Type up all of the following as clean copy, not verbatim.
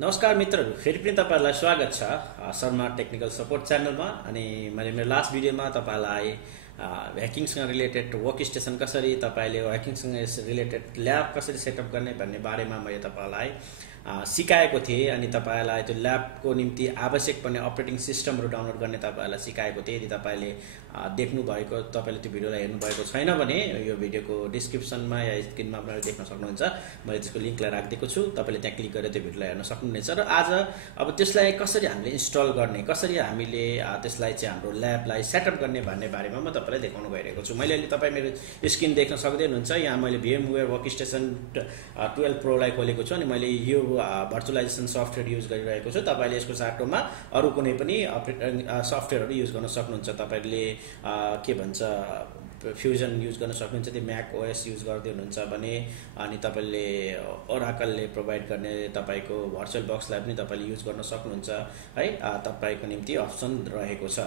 नमस्कार मित्रहरू, फेरि पनि तपाईहरुलाई स्वागत छ शर्मा टेक्निकल सपोर्ट च्यानलमा। अनि मैले मेरो लास्ट भिडियोमा तपाईलाई ह्याकिङसँग रिलेटेड वर्क स्टेसन कसरी, तपाईले ह्याकिङसँग रिलेटेड ल्याब कसरी सेटअप गर्ने भन्ने बारेमा मैले तपाईलाई सिकाएको थिएँ। अनि तपाईलाई त्यो ल्याबको निम्ति आवश्यक पर्ने अपरेटिङ सिस्टमहरु डाउनलोड गर्ने तपाईलाई सिकाएको थिएँ। यदि तपाईले देख्नु भएको, तपाईले त्यो भिडियोलाई हेर्नु भएको छैन भने यो भिडियोको डिस्क्रिप्सनमा या स्क्रिनमा पनि देख्न सक्नुहुन्छ। मैले त्यसको लिंकलाई राखिदिएको छु, तपाईले त्यहाँ क्लिक गरेर त्यो भिडियोलाई हेर्न सक्नुहुनेछ। र आज अब त्यसलाई कसरी हामीले इन्स्टल गर्ने, कसरी हामीले त्यसलाई चाहिँ हाम्रो ल्याबलाई सेटअप गर्ने भन्ने बारेमा म तपाईलाई देखाउन गइरहेको छु। मैले अहिले तपाई मेरो स्क्रिन देख्न सक्दै हुनुहुन्छ। यहाँ मैले VMware वर्कस्टेसन 12 प्रो लाई खोलेको छु अनि मैले यो भर्चुअलाइजेसन सफ्टवेयर युज गरिरहेको छु। तपाईले यसको साटोमा अरु कुनै पनि सफ्टवेयरहरु युज गर्न सक्नुहुन्छ। तपाईले के भन्छ फ्युजन युज गर्न सक्नुहुन्छ, त्यो म्याक ओएस युज गर्दै हुनुहुन्छ भने, अनि तपाईले ओराकलले प्रोवाइड गर्ने तपाईको भर्चुअल बक्सलाई पनि तपाईले युज गर्न सक्नुहुन्छ है। तपाईको निम्ति अप्सन रहेको छ।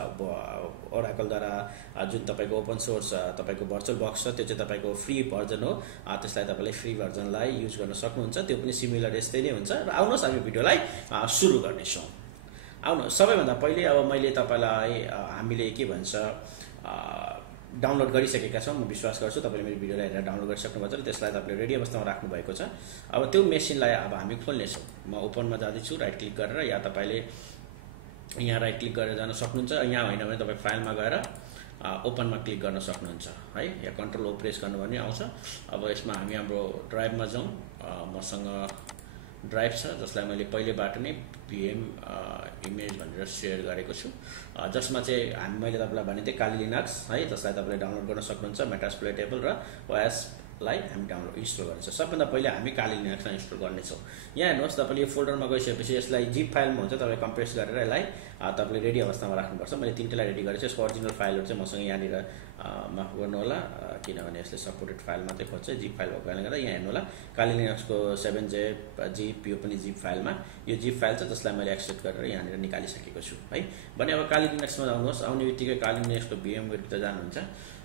ओराकलद्वारा जुन तपाईको ओपन सोर्स तपाईको भर्चुअल बक्स छ त्यो चाहिँ तपाईको फ्री भर्जन हो। त्यसलाई तपाईले फ्री भर्जनलाई युज गर्न सक्नुहुन्छ। त्यो पनि सिमिलर यस्तै नै हुन्छ। र आउनुहोस् हामी भिडियोलाई सुरु गर्नेछौँ। आउनुहोस्, सबैभन्दा पहिले अब मैले तपाईलाई हामीले के भन्छ डाउनलोड गरिसकेका छौं। म विश्वास गर्छु तपाईले मेरो भिडियोलाई हेरेर डाउनलोड गरिसक्नु भएको छ र त्यसलाई तपाईले रेडी अवस्थामा राख्नु भएको छ। अब त्यो मेसिनलाई अब हामी खोल्ने छौं। म ओपनमा जाँदै छु, राइट क्लिक गरेर, या तपाईले यहाँ राइट क्लिक गरेर जान सक्नुहुन्छ। यहाँ हैन भने तपाई फाइलमा गएर ओपनमा क्लिक गर्न सक्नुहुन्छ है, या कन्ट्रोल ओ प्रेस गर्नु भने आउँछ। अब यसमा हामी हाम्रो ड्राइभमा जाउँ। मसँग ड्राइभ छ जसलाई मैले पहिलेबाट नै VM इमेज भनेर शेयर गरेको छु, जसमा चाहिँ मैले तपाईलाई भने थिएँ काली लिनक्स है, जसलाई तपाईले डाउनलोड गर्न सक्नुहुन्छ। मेटास्प्लोइटेबल र OS लाई हामी डाउनलोड इन्स्टल गर्नेछ। सबभन्दा पहिले हामी काली लिनक्सलाई इन्स्टल गर्नेछौँ। यहाँ हेर्नुहोस्, तपाईले यो फोल्डरमा गइसकेपछि यसलाई जिप फाइलमा हुन्छ, तपाईले कम्प्रेस गरेर यसलाई तपाईले रेडी अवस्थामा राख्नुपर्छ। मैले तीनटैलाई रेडी गरेको छु। यसको ओरिजिनल फाइलहरु चाहिँ मसँग यहाँनिर माफ गर्नु होला, किनभने यसले सपोर्टेड फाइल मात्रै खोज्छ, जिप फाइल भएको कारणले गर्दा। यहाँ हेर्नु होला, काली लिनक्सको 7zip जिप, यो पनि जिप फाइलमा यो जिप फाइल छ जसलाई मैले एक्सट्र्याक्ट गरेर यहाँनिर निकालिसकेको छु है। भने अब काली लिनक्समा जाउनुहोस्। आउने बित्तिकै काली लिनक्सको VMware भित्र जानुहुन्छ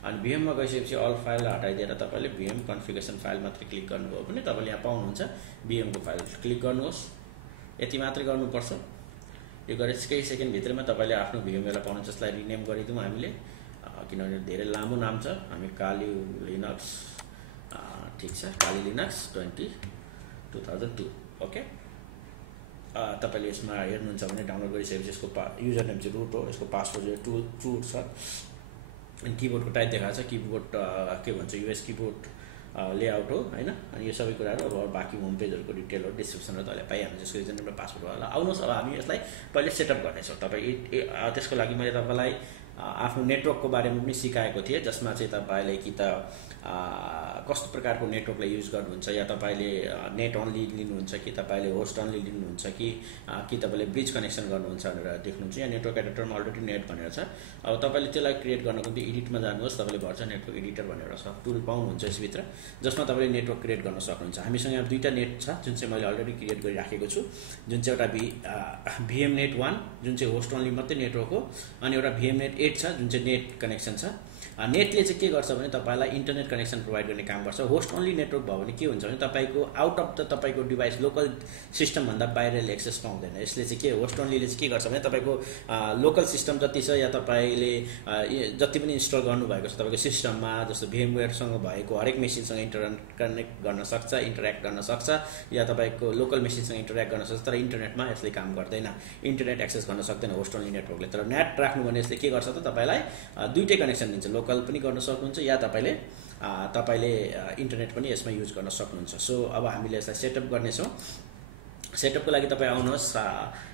अनि VM मा गइसकेपछि अल फाइल हटाइदिएर तपाईले VM कन्फिगरेसन फाइल मात्र क्लिक गर्नुभयो भने तपाईले यहाँ पाउनुहुन्छ VM को फाइल क्लिक गर्नुहोस्। यति मात्रै गर्नुपर्छ। यो गरेपछि केही सेकेन्ड भित्रमा तपाईले आफ्नो VMware लाई पाउनुहुन्छ। यसलाई रिनेम गरिदिउँ हामीले, किनभने धेरै लामो नाम छ। हामी काली लिनक्स, ठीक छ, काली लिनक्स 2002 ओके। तपाईले यसमा हेर्नुहुन्छ भने डाउनलोड गरिसकेपछि यसको युजर नेम चाहिँ रुट हो, यसको पासवर्ड चाहिँ ट्रुथ छ, अनि किबोर्डको टाइप देखाएको छ। किबोर्ड के भन्छ, US किबोर्ड लेआउट हो हैन। अनि यो सबै कुराहरु अब बाँकी होम पेजहरुको डिटेलहरु डिस्क्रिप्सनमा तपाईले पाइहाल्नुहुन्छ। यसको युजर नेम र पासवर्ड होला। आउनुहोस्, अब हामी यसलाई पहिले सेटअप गर्नेछौँ। तपाई त्यसको लागि मैले तपाईलाई आफ्नो नेटवर्कको बारेमा पनि सिकाएको थिएँ, जसमा चाहिँ तपाईले कि त कस्तो प्रकारको नेटवर्कलाई युज गर्नुहुन्छ, या तपाईले नेट अनली लिनुहुन्छ कि तपाईले होस्ट अनली लिनुहुन्छ कि तपाईले ब्रिज कनेक्सन गर्नुहुन्छ भनेर देख्नुहुन्छ। यहाँ नेटवर्क एडिटरमा अलरेडी नेट भनेर छ। अब तपाईले त्यसलाई क्रिएट गर्नको निम्ति एडिटमा जानुहोस्। तपाईले भर्चुअल नेटवर्क एडिटर भनेर छ, टुल पाउनुहुन्छ यसभित्र, जसमा तपाईले नेटवर्क क्रिएट गर्न सक्नुहुन्छ। हामीसँग यहाँ दुईटा नेट छ जुन चाहिँ मैले अलरेडी क्रिएट गरिराखेको छु, जुन चाहिँ एउटा VMnet 1 जुन चाहिँ होस्ट अनली मात्रै नेटवर्क हो, अनि एउटा VMnet 8 छ जुन चाहिँ नेट कनेक्सन छ। नेटले चाहिँ के गर्छ भने तपाईलाई इन्टरनेट कनेक्सन प्रोवाइड गर्ने काम गर्छ। होस्ट ओन्ली नेटवर्क भयो भने के हुन्छ भने तपाईको आउट अफ द तपाईको डिभाइस लोकल सिस्टम भन्दा बाहिरले एक्सेस पाउँदैन। यसले चाहिँ के, होस्ट ओन्लीले चाहिँ के गर्छ भने तपाईको लोकल सिस्टम जति छ या तपाईले जति पनि इन्स्टल गर्नु भएको छ तपाईको सिस्टममा, जस्तो VMware सँग भएको हरेक मेसिनसँग कनेक्ट गर्न सक्छ, इन्टरेक्ट गर्न सक्छ, या तपाईको लोकल मेसिनसँग इन्टरेक्ट गर्न सक्छ। तर इन्टरनेटमा यसले काम गर्दैन, इन्टरनेट एक्सेस गर्न सक्दैन होस्ट ओन्ली नेटवर्कले। तर नेट राख्नु भने यसले के गर्छ त तपाईलाई दुईटै कनेक्सन दिन्छ, लोकल पनि गर्न सक्नुहुन्छ या तपाईले इन्टरनेट पनि यसमा युज गर्न सक्नुहुन्छ। सो अब हामीले यसलाई सेटअप गर्नेछौँ। सेटअपको लागि तपाई आउनुहोस्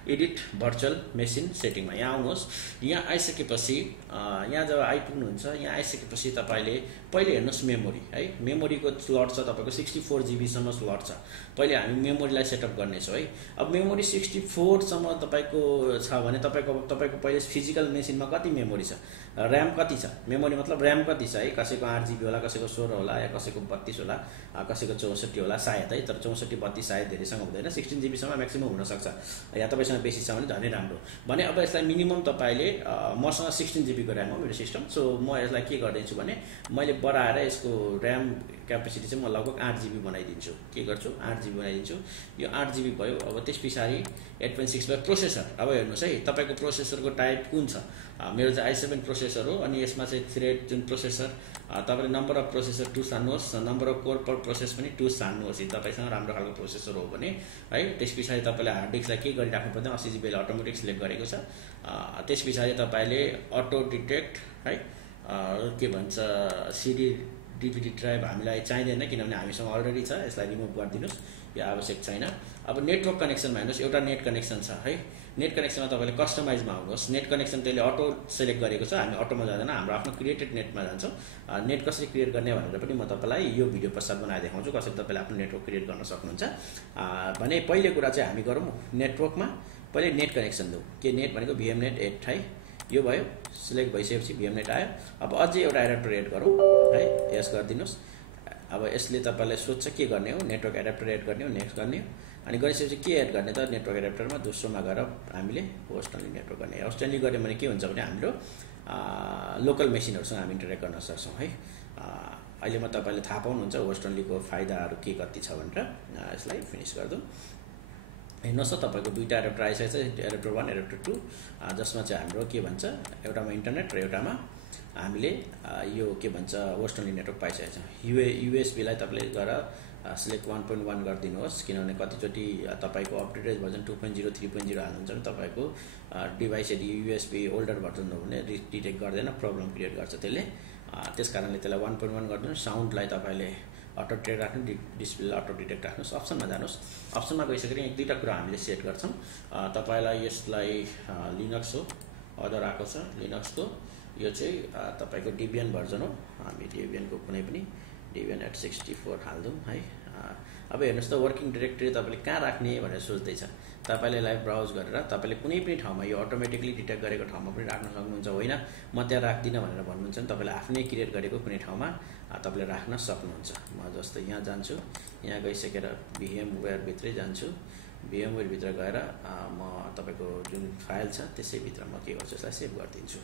एडिट भर्चुअल मेसिन सेटिङमा। यहाँ आउनुहोस्। यहाँ आइसकेपछि यहाँ जब आइपुग्नुहुन्छ, यहाँ आइसकेपछि तपाईले पहिले हेर्नुहोस् मेमोरी है। मेमोरीको स्लट छ तपाईको 64 GB सम्म स्लट छ। पहिले हामी मेमोरीलाई सेटअप गर्नेछौँ है। अब मेमोरी 64 सम्म तपाईको छ भने तपाईको पहिले फिजिकल मेसिनमा कति मेमोरी छ, र्याम कति छ, मेमोरी मतलब र्याम कति छ है। कसैको 8 GB होला, कसैको 16 होला, या कसैको 32 होला, कसैको 64 होला सायद है। तर 64 32 सायद धेरैसँग हुँदैन। 16 GB जिबीसम्म म्याक्सिमम हुनसक्छ, या तपाईँसँग बेसी छ भने झनै राम्रो। भने अब यसलाई मिनिमम तपाईँले मसँग 16 जिबीको ऱ्याम हो मेरो सिस्टम, सो म यसलाई के गरिदिन्छु भने मैले बढाएर यसको ऱ्याम क्यापेसिटी चाहिँ म लगभग 8 जिबी बनाइदिन्छु। के गर्छु 8 जिबी बनाइदिन्छु। यो 8 जिबी भयो। अब त्यस पछाडि 8.6 बाई प्रोसेसर। अब हेर्नुहोस् है तपाईँको प्रोसेसरको टाइप कुन छ। मेरो चाहिँ i7 प्रोसेसर हो अनि यसमा चाहिँ थ्रेड जुन प्रोसेसर तपाईँले नम्बर अफ प्रोसेसर 2 छान्नुहोस्, number of core per process पनि 2 छान्नुहोस्। यदि तपाईँसँग राम्रो खालको प्रोसेसर हो भने है। त्यस पछाडि तपाईँले हार्ड डिस्कलाई के गरिराख्नु पर्दैन, 80 जिबीले अटोमेटिक सिलेक्ट गरेको छ। त्यस पछाडि तपाईँले अटो डिटेक्ट है के भन्छ सिडी डिभिडी ड्राइभ हामीलाई चाहिँदैन किनभने हामीसँग अलरेडी छ, यसलाई रिमुभ गरिदिनुहोस्, यो आवश्यक छैन। अब नेटवर्क कनेक्सनमा हेर्नुहोस्, एउटा नेट कनेक्सन छ है। नेट कनेक्सनमा तपाईँले कस्टमाइजमा आउनुहोस्। नेट कनेक्सन त्यसले अटो सेलेक्ट गरेको छ, हामी अटोमा जाँदैन, हाम्रो आफ्नो क्रिएटेड नेटमा जान्छौँ। नेट कसरी क्रिएट गर्ने भनेर पनि म तपाईँलाई यो भिडियो पश्चात बनाएर देखाउँछु, कसरी तपाईँले आफ्नो नेटवर्क क्रिएट गर्न सक्नुहुन्छ। भने पहिलो कुरा चाहिँ हामी गरौँ नेटवर्कमा, पहिले नेट कनेक्सन दिउँ। के नेट भनेको VMnet 8 है, यो भयो। सिलेक्ट भइसकेपछि VMnet आयो। अब अझै एउटा एडाप्टर एड गरौँ है, यस गरिदिनुहोस्। अब यसले तपाईँलाई सोध्छ के गर्ने हो, नेटवर्क एडाप्टर एड गर्ने हो, नेक्स्ट गर्ने हो। अनि गरिसकेपछि के एड गर्ने त नेटवर्क एडाप्टरमा दोस्रोमा गएर हामीले होस्ट ओन्ली नेटवर्क गर्ने। होस्ट ओन्ली गऱ्यो भने के हुन्छ भने हाम्रो लोकल मेसिनहरूसँग हामी इन्टरेक्ट गर्न सक्छौँ है। अहिले म तपाईँले थाहा पाउनुहुन्छ होस्ट ओन्लीको फाइदाहरू के कति छ भनेर। यसलाई फिनिस गरिदिउँ। हेर्नुहोस् त तपाईँको दुईवटा एडाप्टर आइसकेको छ, एडाप्टर 1 एडाप्टर 2, जसमा चाहिँ हाम्रो के भन्छ एउटामा इन्टरनेट र एउटामा हामीले यो के भन्छ होस्ट ओन्ली नेटवर्क पाइसकेको छ। युएसबीलाई तपाईँले गएर सिलेक्ट 1.1 गरिदिनुहोस् किनभने कतिचोटि तपाईँको अपडेटेड भर्जन 2.0 3.0 हाल्नुहुन्छ भने तपाईँको डिभाइस यदि युएसबी ओल्डर भर्जन हो भने डिटेक्ट गर्दैन, प्रब्लम क्रिएट गर्छ त्यसले। त्यस कारणले त्यसलाई 1.1 गरिदिनुहोस्। साउन्डलाई तपाईँले अटो डिटेक्ट राख्नु, डिस्प्लेलाई अटो डिटेक्ट राख्नुहोस्। अप्सनमा जानुहोस्। अप्सनमा गइसकेर दुईवटा कुरा हामीले सेट गर्छौँ। तपाईँलाई यसलाई लिनक्स हो, अदर आएको छ लिनक्सको, यो चाहिँ तपाईँको डेबियन भर्जन हो। हामी डेबियनको कुनै पनि डेबियन @64 हाल्छौँ है। अब हेर्नुहोस् त वर्किङ डिरेक्टरी तपाईँले कहाँ राख्ने भनेर सोच्दैछ। तपाईँले लाइभ ब्राउज गरेर तपाईँले कुनै पनि ठाउँमा यो अटोमेटिकली डिटेक्ट गरेको ठाउँमा पनि राख्न सक्नुहुन्छ। होइन म त्यहाँ राख्दिनँ भनेर भन्नुहुन्छ भने तपाईँले आफ्नै क्रिएट गरेको कुनै ठाउँमा तपाईँले राख्न सक्नुहुन्छ। म जस्तो यहाँ जान्छु, यहाँ गइसकेर VMwareभित्रै जान्छु। VMwareभित्र गएर म तपाईँको जुन फाइल छ त्यसैभित्र म के गर्छु यसलाई सेभ गरिदिन्छु।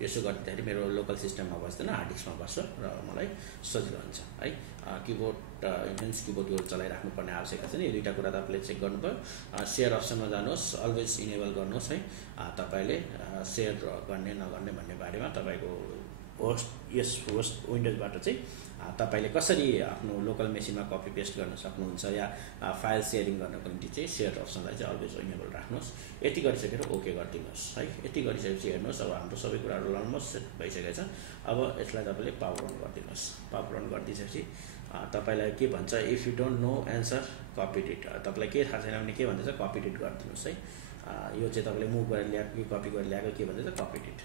यसो गर्दाखेरि मेरो लोकल सिस्टममा बस्दैन, हार्ड डिस्कमा बस्छ र मलाई सजिलो हुन्छ है। किबोर्ड इन्हेन्स किबोर्ड यो चलाइराख्नुपर्ने आवश्यकता छैन। यो दुईवटा कुरा तपाईँले चेक गर्नुभयो। सेयर अप्सनमा जानुहोस्, अलवेज इनेबल गर्नुहोस् है। तपाईँले सेयर गर्ने नगर्ने भन्ने बारेमा तपाईँको होस्ट विन्डोजबाट चाहिँ तपाईँले कसरी आफ्नो लोकल मेसिनमा कपी पेस्ट गर्न सक्नुहुन्छ या फाइल सेयरिङ गर्नको निम्ति चाहिँ सेयर अप्सनलाई चाहिँ अलवेज इनेबल राख्नुहोस्। यति गरिसकेर ओके गरिदिनुहोस् है। यति गरिसकेपछि हेर्नुहोस् अब हाम्रो सबै कुराहरू अलमोस्ट भइसकेको छ। अब यसलाई तपाईँले पावर अन गरिदिनुहोस्। पावर अन गरिदिएपछि तपाईँलाई के भन्छ, if you don't know answer copy did. तपाईँलाई के थाहा छैन भने के भन्दैछ कपी डिट गरिदिनुहोस् है। यो चाहिँ तपाईँले मुभ गरेर ल्याएको कि कपी गरेर ल्याएको के भन्दैछ कपी डिट,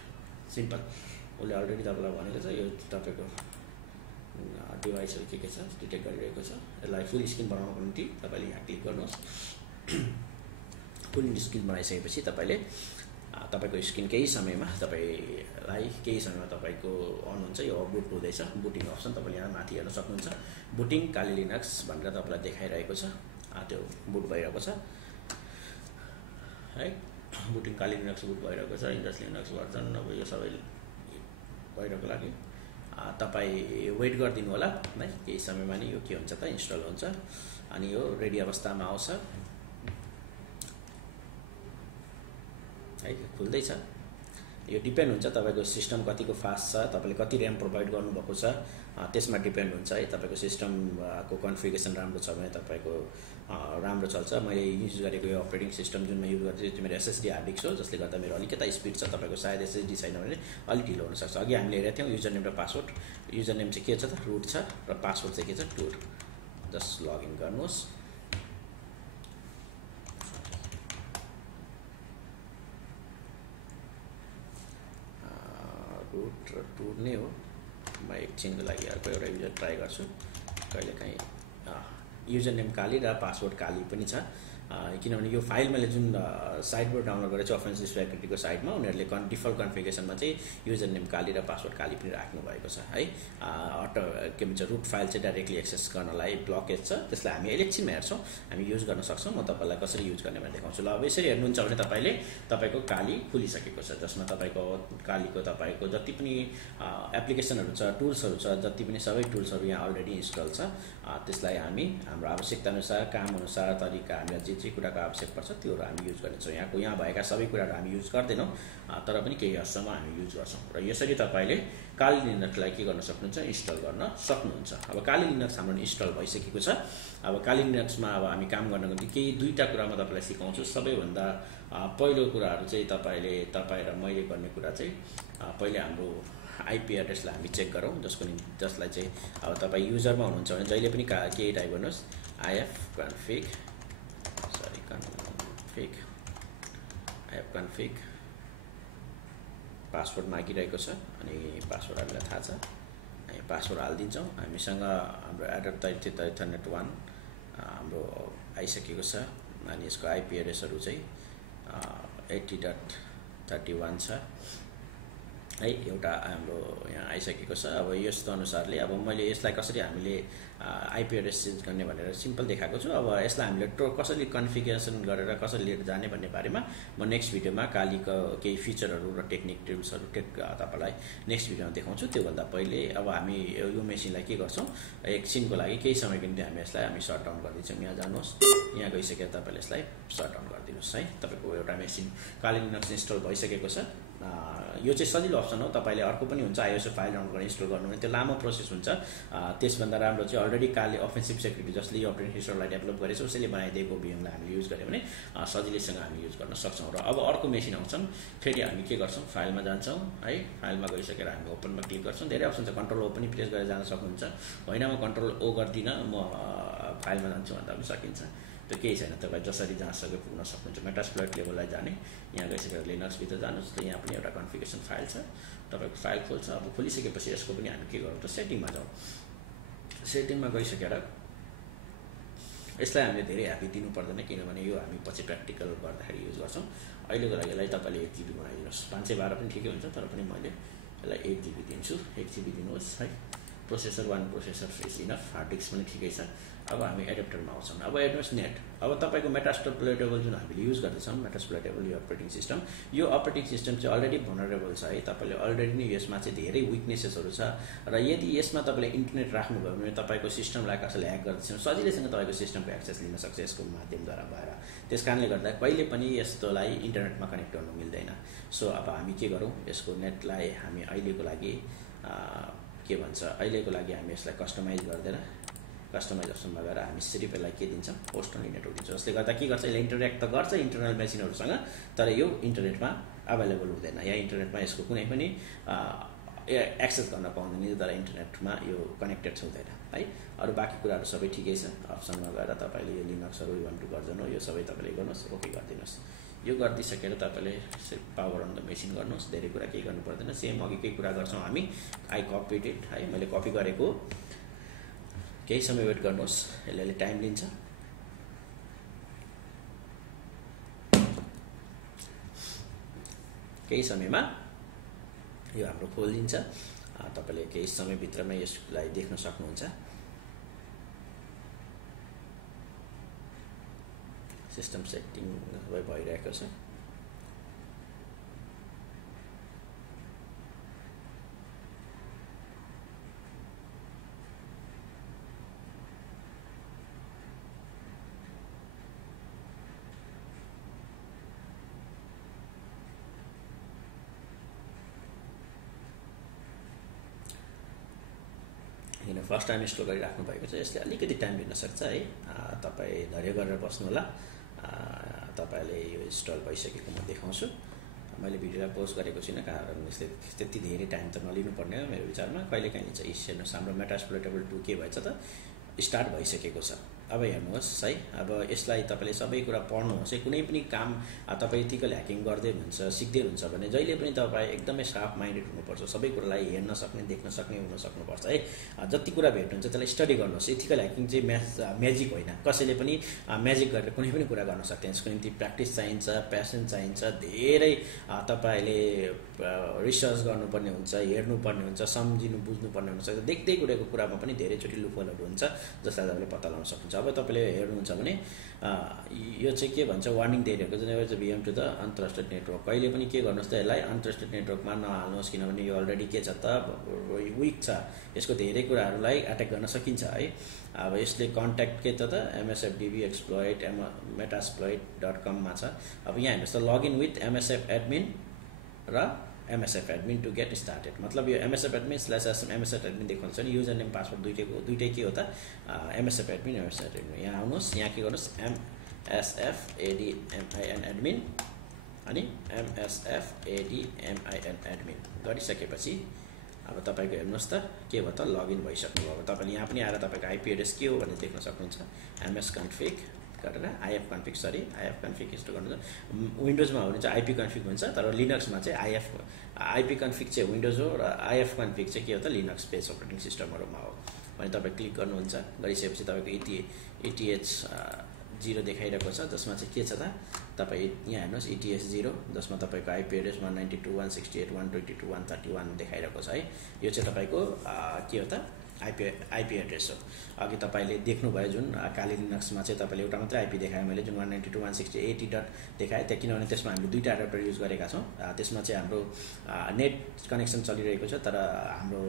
सिम्पल। उसले अलरेडी तपाईँलाई भनेको छ यो तपाईँको डिभाइसहरू के छ डिटेक्ट गरिरहेको छ। यसलाई फुल स्क्रिन बनाउनको निम्ति तपाईँले यहाँ क्लिक गर्नुहोस्। फुल स्क्रिन बनाइसकेपछि तपाईँले तपाईँको स्क्रिन केही समयमा तपाईँको अन हुन्छ। यो बुट हुँदैछ, बुटिङ अप्सन तपाईँले यहाँ माथि हेर्न सक्नुहुन्छ। बुटिङ काली लिनक्स भनेर तपाईँलाई देखाइरहेको छ, त्यो बुट भइरहेको छ है। बुटिङ काली लिनक्स बुट भइरहेको छ, इन्डस लिनक्स भर्जन। अब यो सबै भइरहेको लागि तपाईँ वेट गरिदिनु होला है। केही समयमा नि यो के हुन्छ त इन्स्टल हुन्छ अनि यो रेडी अवस्थामा आउँछ है। खुल्दैछ। यो डिपेन्ड हुन्छ तपाईँको सिस्टम कतिको फास्ट छ, तपाईँले कति ऱ्याम प्रोभाइड गर्नुभएको छ त्यसमा डिपेन्ड हुन्छ है। तपाईँको सिस्टमको कन्फिगरेसन राम्रो छ भने तपाईँको राम्रो चल्छ। मैले युज गरेको यो अपरेटिङ सिस्टम जुन युज गर्छु त्यो मेरो SSD हार्ड डिस्क हो, जसले गर्दा मेरो अलिकति स्पिड छ। तपाईँको सायद SSD छैन भने अलिक ढिलो हुनसक्छ। अघि हामीले हेरेको थियौँ युजर नेम र पासवर्ड। युजर नेम चाहिँ के छ त रुट छ र पासवर्ड चाहिँ के छ टुर। जस्ट लगइन गर्नुहोस्। रुट र टुर नै हो। म एकछिनको लागि अर्को एउटा युजर ट्राई गर्छु। कहिलेकाहीँ युजर नेम काली र पासवर्ड काली पनि छ। किनभने यो फाइल मैले जुन साइटबाट डाउनलोड गरेको छु अफेन्सिभ सेक्युरिटीको साइटमा उनीहरूले डिफल्ट कन्फिगरेसनमा चाहिँ युजर नेम काली र पासवर्ड काली पनि राख्नु भएको छ है। के भन्छ रुट फाइल चाहिँ डाइरेक्टली एक्सेस गर्नलाई ब्लकेज छ, त्यसलाई हामी एकछिनमा हेर्छौँ, हामी युज गर्न सक्छौँ। म तपाईँलाई कसरी युज गर्ने भनेर देखाउँछु। ल अब यसरी हेर्नुहुन्छ भने तपाईँको काली खुलिसकेको छ, जसमा तपाईँको कालीको तपाईँको जति पनि एप्लिकेसनहरू छ, टुल्सहरू छ, जति पनि सबै टुल्सहरू यहाँ अलरेडी इन्स्टल छ। त्यसलाई हामी हाम्रो आवश्यकता अनुसार, काम अनुसार, तरिका हामीलाई जे कुराको आवश्यक पर्छ त्योहरू हामी युज गर्नेछौँ। यहाँ भएका सबै कुराहरू हामी युज गर्दैनौँ, तर पनि केही हदसम्म हामी युज गर्छौँ। र यसरी तपाईँले काली लिनक्सलाई के गर्न सक्नुहुन्छ, इन्स्टल गर्न सक्नुहुन्छ। अब काली लिनक्स हाम्रो इन्स्टल भइसकेको छ। अब काली लिनक्समा अब हामी काम गर्नको निम्ति केही दुईवटा कुरा म तपाईँलाई सिकाउँछु। सबैभन्दा पहिलो कुराहरू चाहिँ तपाईँ र मैले गर्ने कुरा चाहिँ पहिले हाम्रो आइपी एड्रेसलाई हामी चेक गरौँ, जसलाई चाहिँ अब तपाईँ युजरमा हुनुहुन्छ भने जहिले पनि केही टाइप गर्नुहोस्, ifconfig पासवर्ड मागिरहेको छ अनि पासवर्ड हामीलाई थाहा छ, हामी पासवर्ड हालिदिन्छौँ। हामीसँग हाम्रो एडर 33.1 हाम्रो आइसकेको छ अनि यसको आइपी एड्रेसहरू चाहिँ 80.31 छ है। एउटा हाम्रो यहाँ आइसकेको छ। अब यस्तो अनुसारले अब मैले यसलाई कसरी हामीले आइपी एड्रेस चेन्ज गर्ने भनेर सिम्पल देखाएको छु। अब यसलाई हामीले कसरी कन्फिगरेसन गरेर कसरी लिएर जाने भन्ने बारेमा म नेक्स्ट भिडियोमा कालीको केही फिचरहरू र टेक्निक टिप्सहरू तपाईँलाई नेक्स्ट भिडियोमा देखाउँछु। त्योभन्दा पहिले अब हामी यो मेसिनलाई के गर्छौँ, एकछिनको लागि केही समयको निम्ति हामी सट डाउन गरिदिन्छौँ। यहाँ जानुहोस्, यहाँ गइसकेर तपाईँले यसलाई सट डाउन गरिदिनुहोस् है। तपाईँको एउटा मेसिन काली लिनक्स इन्स्टल भइसकेको छ। यो चाहिँ सजिलो अप्सन हो। तपाईँले अर्को पनि हुन्छ आइएसओ फाइल डाउनलोड गरेर इन्स्टल गर्नु भने त्यो लामो प्रोसेस हुन्छ। त्यसभन्दा राम्रो चाहिँ अलरेडी काली अफेन्सिभ सेक्युरिटी जसले यो अपरेटिङ सिस्टमलाई डेभलप गरेछ उसैले बनाइदिएको भिएमलाई हामीले युज गऱ्यौँ भने सजिलैसँग हामी युज गर्न सक्छौँ। र अब अर्को मेसिन आउँछौँ, फेरि हामी के गर्छौँ, फाइलमा जान्छौँ है। फाइलमा गइसकेर हामी ओपनमा क्लिक गर्छौँ। धेरै अप्सन छ, कन्ट्रोल ओ पनि प्रेस गरेर जान सक्नुहुन्छ। होइन म कन्ट्रोल ओ गर्दिनँ, म फाइलमा जान्छु भन्दा पनि सकिन्छ, त्यो केही छैन। तपाईँ जसरी जहाँसम्म पुग्न सक्नुहुन्छ। मेटास्प्लोइट लेभललाई जाने, यहाँ गइसकेर लिनक्सभित्र जानुहोस्। त यहाँ पनि एउटा कन्फिगरेसन फाइल छ, तपाईँको फाइल खोल्छ। अब खोलिसकेपछि यसको पनि हामी के गरौँ त सेटिङमा जाउँ। सेटिङमा गइसकेर यसलाई हामीले धेरै ह्याप्पी दिनु पर्दैन, किनभने यो हामी पछि प्र्याक्टिकल गर्दाखेरि युज गर्छौँ। अहिलेको लागि यसलाई तपाईँले 1 GB बनाइदिनुहोस्। 512 पनि ठिकै हुन्छ, तर पनि मैले यसलाई 1 GB दिन्छु। 1 GB दिनुहोस् है। Processor 1 processor is enough, hard disk पनि ठिकै छ। अब हामी एडेप्टरमा आउँछौँ। अब हेर्नुहोस् नेट, अब तपाईँको मेटास्प्लोइटेबल जुन हामीले युज गर्दैछौँ, मेटास्प्लोइटेबल यो अपरेटिङ सिस्टम चाहिँ अलरेडी भनरेबल छ है। तपाईँले अलरेडी नै यसमा चाहिँ धेरै विकनेसेसहरू छ र यदि यसमा तपाईँले इन्टरनेट राख्नुभयो भने तपाईँको सिस्टमलाई कसैले ह्याक गर्दैछ सजिलैसँग तपाईँको सिस्टमको एक्सेस लिन सक्छ यसको माध्यमद्वारा भएर। त्यस कारणले गर्दा कहिले पनि यस्तोलाई इन्टरनेटमा कनेक्ट गर्नु मिल्दैन। सो अब हामी के गरौँ, यसको नेटलाई हामी अहिलेको लागि हामी यसलाई कस्टमाइज गर्दैन, कस्टमाइज अप्सनमा गएर हामी सिरिपलाई के दिन्छौँ, होस्ट ओन्ली नेटवर्क दिन्छौँ। जसले गर्दा के गर्छ, यसले इन्टरेक्ट त गर्छ इन्टरनल मेसिनहरूसँग, तर यो इन्टरनेटमा अभाइलेबल हुँदैन। या इन्टरनेटमा यसको कुनै पनि एक्सेस गर्न पाउँदैन, तर इन्टरनेटमा यो कनेक्टेड हुँदैन है। अरू बाँकी कुराहरू सबै ठिकै छ। अप्सनमा गएर तपाईँले यो लिनक्सहरू 1.2 भर्जन हो, यो सबै तपाईँले गर्नुहोस्, ओके गरिदिनुहोस्। यो गरिदिइसकेर तपाईँले पावर अन द मेसिन गर्नुहोस्। धेरै कुरा केही गर्नु पर्दैन, सेम अघिकै कुरा गर्छौँ हामी। आई कपिड इट है, मैले कपी गरेको। केही समय वेट गर्नुहोस्, यसले टाइम लिन्छ। केही समयमा यो हाम्रो खोलिदिन्छ। तपाईँले केही समयभित्रमा यसलाई देख्न सक्नुहुन्छ। सिस्टम सेटिङ भइरहेको छ। किन फर्स्ट टाइम इन्स्टल गरिराख्नु भएको छ, यसले अलिकति टाइम लिन सक्छ है। तपाईँ धैर्य गरेर बस्नु होला। तपाईँले यो इन्स्टल भइसकेको म देखाउँछु। मैले भिडियोलाई पोस्ट गरेको छुइनँ, कारण यसले त्यति धेरै टाइम त नलिनुपर्ने हो मेरो विचारमा। कहिलेकाहीँ लिन्छ। हेर्नुहोस्, हाम्रो मेटास्प्लोइटेबल 2 के भएछ त, स्टार्ट भइसकेको छ। अब हेर्नुहोस् है, अब यसलाई तपाईँले सबै कुरा पढ्नुहोस् है। कुनै पनि काम तपाईँ इथिकल ह्याकिङ गर्दै हुनुहुन्छ, सिक्दै हुनुहुन्छ भने जहिले पनि तपाईँ एकदमै सार्प माइन्डेड हुनुपर्छ। सबै कुरालाई हेर्न सक्ने, देख्न सक्ने हुन सक्नुपर्छ है। जति कुरा भेट्नुहुन्छ त्यसलाई स्टडी गर्नुहोस्। इथिकल ह्याकिङ चाहिँ म्याजिक होइन, कसैले पनि म्याजिक गरेर कुनै पनि कुरा गर्न सक्दैन। यसको निम्ति प्र्याक्टिस चाहिन्छ, प्यासन चाहिन्छ, धेरै तपाईँले रिसर्च गर्नुपर्ने हुन्छ, हेर्नुपर्ने हुन्छ, सम्झिनु बुझ्नुपर्ने हुन्छ। देख्दै गरेको कुरामा पनि धेरैचोटि लुफलहरू हुन्छ जसलाई तपाईँले पत्ता लगाउन सक्नुहुन्छ। अब तपाईँले हेर्नुहुन्छ भने यो चाहिँ के भन्छ, वार्निङ दिइरहेको छ, never beam to the untrusted network. कहिले पनि के गर्नुहोस् त, यसलाई अनट्रस्टेड नेटवर्कमा नहाल्नुहोस्, किनभने यो अलरेडी के छ त, विक छ। यसको धेरै कुराहरूलाई एट्याक गर्न सकिन्छ है। अब यसले कन्ट्याक्ट के त MSFDB एक्सप्लोइट metasploit.com मा छ। अब यहाँ हेर्नुहोस् त, लगइन विथ MSF एडमिन र MSF admin to get started. मतलब यो MSF एडमिन / MSF एडमिन देखाउँछ नि, युजर नेम पासवर्ड दुइटै के हो त, MSF एडमिन MSF एडमिन। यहाँ आउनुहोस्, यहाँ के गर्नुहोस्, MSF ADMIN एडमिन अनि MSF ADMIN एडमिन गरिसकेपछि अब तपाईँको हेर्नुहोस् त के भयो त, लगइन भइसक्नुभयो। अब तपाईँले यहाँ पनि आएर तपाईँको आइपी एड्रेस के हो भनेर देख्न सक्नुहुन्छ। msconfig गरेर IF config यस्तो गर्नुहुन्छ। विन्डोजमा हो भने चाहिँ IP config हुन्छ, तर लिनक्समा चाहिँ IP config चाहिँ विन्डोज हो र IF config चाहिँ के हो त, लिनक्स बेस्ड अपरेटिङ सिस्टमहरूमा हो। भने तपाईँ क्लिक गर्नुहुन्छ, गरिसकेपछि तपाईँको ETH 0 देखाइरहेको छ, जसमा चाहिँ के छ त, तपाईँ यहाँ हेर्नुहोस् ETH 0, जसमा तपाईँको आइपी एड्रेस 192.168.122.131 देखाइरहेको छ है। यो चाहिँ तपाईँको के हो त, आइपी एड्रेस हो। अघि तपाईँले देख्नुभयो जुन काली लिनक्समा चाहिँ तपाईँले एउटा मात्रै आइपी देखाएँ मैले, जुन 192.168.80 देखाएँ त्यहाँ, किनभने त्यसमा हामीले दुईवटा एडाप्टर युज गरेका छौँ। त्यसमा चाहिँ हाम्रो नेट कनेक्सन चलिरहेको छ, तर हाम्रो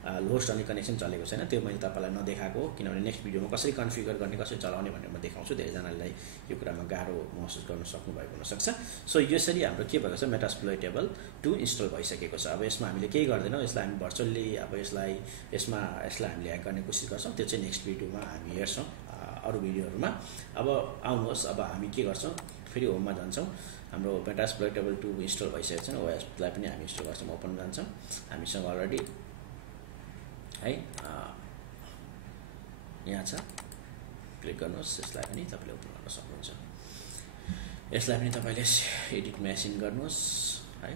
होस्ट अनि कनेक्सन चलेको छैन। त्यो मैले तपाईँलाई नदेखाएको, किनभने नेक्स्ट भिडियोमा कसरी कन्फिगर गर्ने, कसरी चलाउने भनेर म देखाउँछु। धेरैजनालाई यो कुरामा गाह्रो महसुस गर्न सक्नुभएको हुनसक्छ। सो यसरी हाम्रो के भएको छ, मेटास्प्लोइटेबल 2 इन्स्टल भइसकेको छ। अब यसमा हामीले केही गर्दैनौँ, यसलाई हामी भर्चुअली अब यसलाई हामीले ह्याक गर्ने कोसिस गर्छौँ। त्यो चाहिँ नेक्स्ट भिडियोमा हामी हेर्छौँ अरू भिडियोहरूमा। अब आउनुहोस्, अब हामी के गर्छौँ, फेरि होममा जान्छौँ। हाम्रो मेटास्प्लोइटेबल 2 इन्स्टल भइसकेको छ, ओएसलाई पनि हामी इन्स्टल गर्छौँ। ओपन जान्छौँ, हामीसँग अलरेडी है यहाँ छ, क्लिक गर्नुहोस्। यसलाई पनि तपाईँले ओपन गर्न सक्नुहुन्छ। यसलाई पनि तपाईँले एडिट मेसिन गर्नुहोस् है।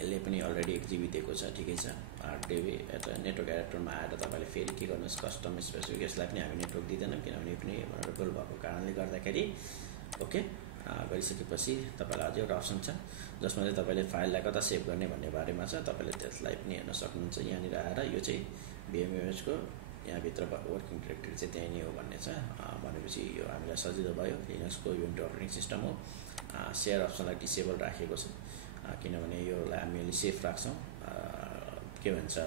यसले पनि अलरेडी 1 GB दिएको छ, ठिकै छ। आरटिभी नेटवर्क एडाप्टरमा आएर तपाईँले फेरि के गर्नुहोस्, कस्टम स्पेसिफिक। यसलाई पनि हामी नेटवर्क दिँदैनौँ, किनभने यो पनि भनरेबल भएको कारणले गर्दाखेरि। ओके, गरिसकेपछि तपाईँलाई अझै एउटा अप्सन छ जसमा चाहिँ तपाईँले फाइललाई कता सेभ गर्ने भन्ने बारेमा छ। तपाईँले त्यसलाई पनि हेर्न सक्नुहुन्छ। यहाँनिर आएर यो चाहिँ VMware को यहाँभित्र वर्किङ डिरेक्टरी चाहिँ त्यही नै हो भन्ने छ। भनेपछि यो हामीलाई सजिलो भयो। लिनक्सको युनिटी अपरेटिङ सिस्टम हो। सेयर अप्सनलाई डिसेबल राखेको छ, किनभने योलाई हामीले सेफ राख्छौँ। के भन्छ,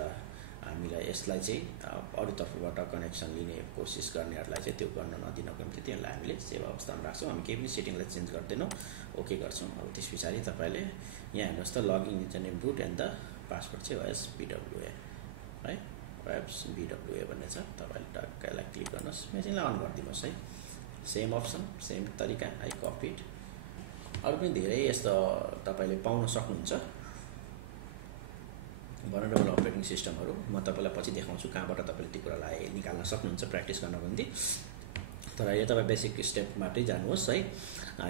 हामीलाई यसलाई चाहिँ अरू तर्फबाट कनेक्सन लिने कोसिस गर्नेहरूलाई चाहिँ त्यो गर्न नदिनको निम्ति त्यसलाई हामीले सेभ अवस्थामा राख्छौँ। हामी केही पनि सेटिङलाई चेन्ज गर्दैनौँ, ओके गर्छौँ। अब त्यस पछाडि तपाईँले यहाँ हेर्नुहोस् त, login username root and the password चाहिँ OSBWA है, OSBWA भन्ने छ। तपाईँले टक्कैलाई क्लिक गर्नुहोस्, मेसिनलाई अन गरिदिनुहोस् है। सेम अप्सन, सेम तरिका है, कपिड। अरू पनि धेरै यस्तो तपाईँले पाउन सक्नुहुन्छ भनरेबल अपरेटिङ सिस्टमहरू। म तपाईँलाई पछि देखाउँछु कहाँबाट तपाईँले त्यो कुरालाई निकाल्न सक्नुहुन्छ प्र्याक्टिस गर्नको निम्ति। तर यो तपाईँ बेसिक स्टेपबाटै जानुहोस् है।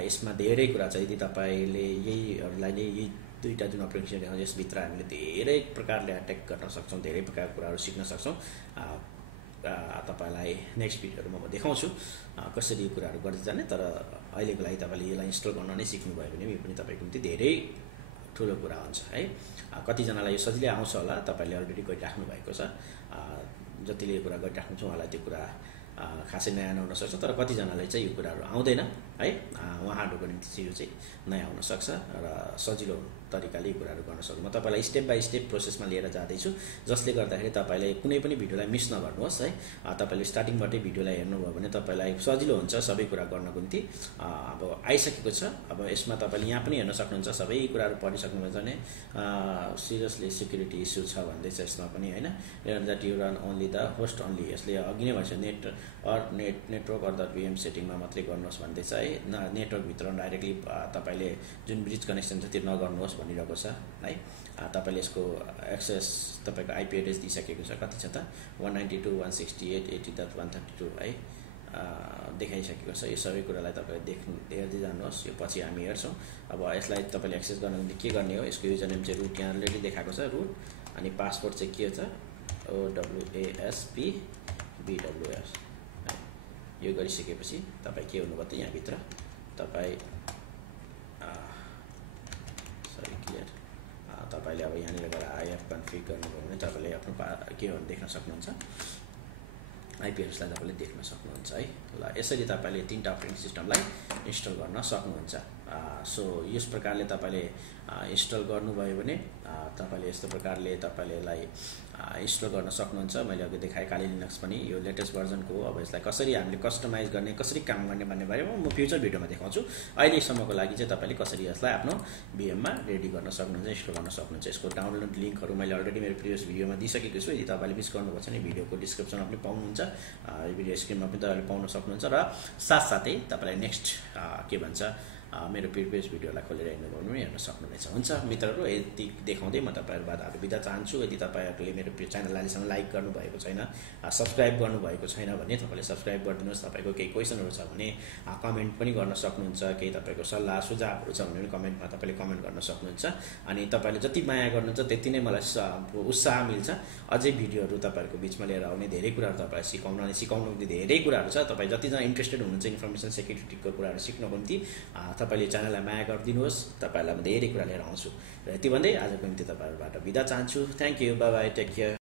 यसमा धेरै कुरा छ। यदि तपाईँले यहीहरूलाई नै यही दुईवटा जुन अपरेटिङ सिस्टम यसभित्र हामीले धेरै प्रकारले एट्याक गर्न सक्छौँ, धेरै प्रकारको कुराहरू सिक्न सक्छौँ। तपाईँलाई नेक्स्ट भिडियोहरूमा म देखाउँछु कसरी यो कुराहरू गर्दै जाने। तर अहिलेको लागि तपाईँले यसलाई इन्स्टल गर्न नै सिक्नुभयो भने यो पनि तपाईँको निम्ति धेरै ठुलो कुरा हुन्छ है। कतिजनालाई यो सजिलै आउँछ होला, तपाईँले अलरेडी गरिराख्नु भएको छ। जतिले यो कुरा गरिराख्नु छ उहाँलाई त्यो कुरा खासै नयाँ नहुन सक्छ, तर कतिजनालाई चाहिँ यो कुराहरू आउँदैन है। उहाँहरूको निम्ति चाहिँ यो चाहिँ नयाँ हुनसक्छ र सजिलो तरिकाले यो कुराहरू गर्न सक्छु। म तपाईँलाई स्टेप बाई स्टेप प्रोसेसमा लिएर जाँदैछु, जसले गर्दाखेरि तपाईँले कुनै पनि भिडियोलाई मिस नगर्नुहोस् है। तपाईँले स्टार्टिङबाटै भिडियोलाई हेर्नुभयो भने तपाईँलाई सजिलो हुन्छ सबै कुरा गर्नको निम्ति। अब आइसकेको छ। अब यसमा तपाईँले यहाँ पनि हेर्न सक्नुहुन्छ, सबै कुराहरू पढिसक्नुभयो भने सिरियसली सिक्युरिटी इस्यु छ भन्दैछ यसमा पनि होइन। That you run only the host only. यसले अघि नै भन्छ नेटवर्क अर द VM सेटिङमा मात्रै गर्नुहोस् भन्दैछ है। नेटवर्कभित्र डाइरेक्टली तपाईँले जुन ब्रिज कनेक्सन छ त्यो नगर्नुहोस् भनिरहेको छ है। तपाईँले यसको एक्सेस तपाईँको आइपी एड्रेस दिइसकेको छ, कति छ त 192.168.80.132 है, देखाइसकेको छ। यो सबै कुरालाई तपाईँले हेर्दै जानुहोस्, यो पछि हामी हेर्छौँ। अब यसलाई तपाईँले एक्सेस गर्न के गर्ने हो, यसको युजर नेम चाहिँ रुट यहाँ अलरेडी देखाएको छ रुट, अनि पासवर्ड चाहिँ के छ OWASPBWS। यो गरिसकेपछि तपाईँ के हुनुभयो त यहाँभित्र तपाईँ तपाईँले अब यहाँनिर गएर आइएफ कन्फिग गर्नुभयो भने तपाईँले आफ्नो के हो देख्न सक्नुहुन्छ, आइपी एड्रेसलाई तपाईँले देख्न सक्नुहुन्छ है। ल यसरी तपाईँले 3टा अपरेटिङ सिस्टमलाई इन्स्टल गर्न सक्नुहुन्छ। सो यस प्रकारले तपाईँले इन्स्टल गर्नुभयो भने तपाईँले यस्तो प्रकारले तपाईँले यसलाई इन्स्टल गर्न सक्नुहुन्छ। मैले अघि देखाएँ काली लिनक्स पनि यो लेटेस्ट भर्जनको हो। अब यसलाई कसरी हामीले कस्टमाइज गर्ने, कसरी काम गर्ने भन्ने बारेमा म फ्युचर भिडियोमा देखाउँछु। अहिलेसम्मको लागि चाहिँ तपाईँले कसरी यसलाई आफ्नो भिएममा रेडी गर्न सक्नुहुन्छ, इन्स्टल गर्न सक्नुहुन्छ। यसको डाउनलोड लिङ्कहरू मैले अलरेडी मेरो प्रिभियस भिडियोमा दिइसकेको छु। यदि तपाईँले मिस गर्नुभएको छ भने भिडियोको डिस्क्रिप्सनमा पनि पाउनुहुन्छ, भिडियो स्क्रिनमा पनि तपाईँले पाउन सक्नुहुन्छ। र साथसाथै तपाईँलाई नेक्स्ट के भन्छ मेरो प्रिभियस भिडियोलाई खोलेर हेर्नुभयो भने हेर्न सक्नुहुनेछ। हुन्छ मित्रहरू, यति देखाउँदै म तपाईँहरूबाट बिदा चाहन्छु। यदि तपाईँहरूले मेरो च्यानललाई अहिलेसम्म लाइक गर्नुभएको छैन, सब्सक्राइब गर्नुभएको छैन भने तपाईँले सब्सक्राइब गरिदिनुहोस्। तपाईँको केही क्वेसनहरू छ भने कमेन्ट पनि गर्न सक्नुहुन्छ, केही तपाईँको सल्लाह सुझावहरू छ भने कमेन्टमा तपाईँले कमेन्ट गर्न सक्नुहुन्छ। अनि तपाईँले जति माया गर्नुहुन्छ त्यति नै मलाई उत्साह मिल्छ। अझै भिडियोहरू तपाईँहरूको बिचमा लिएर आउने, धेरै कुराहरू तपाईँलाई सिकाउनु धेरै कुराहरू छ। तपाईँ जतिजना इन्ट्रेस्टेड हुनुहुन्छ इन्फर्मेसन सेक्युरिटीको कुराहरू सिक्नको निम्ति तपाईँले च्यानललाई माया गरिदिनुहोस्। तपाईँहरूलाई म धेरै कुरा लिएर आउँछु। र यति भन्दै आजको निम्ति तपाईँहरूबाट बिदा चाहन्छु। Thank you, bye bye, take care.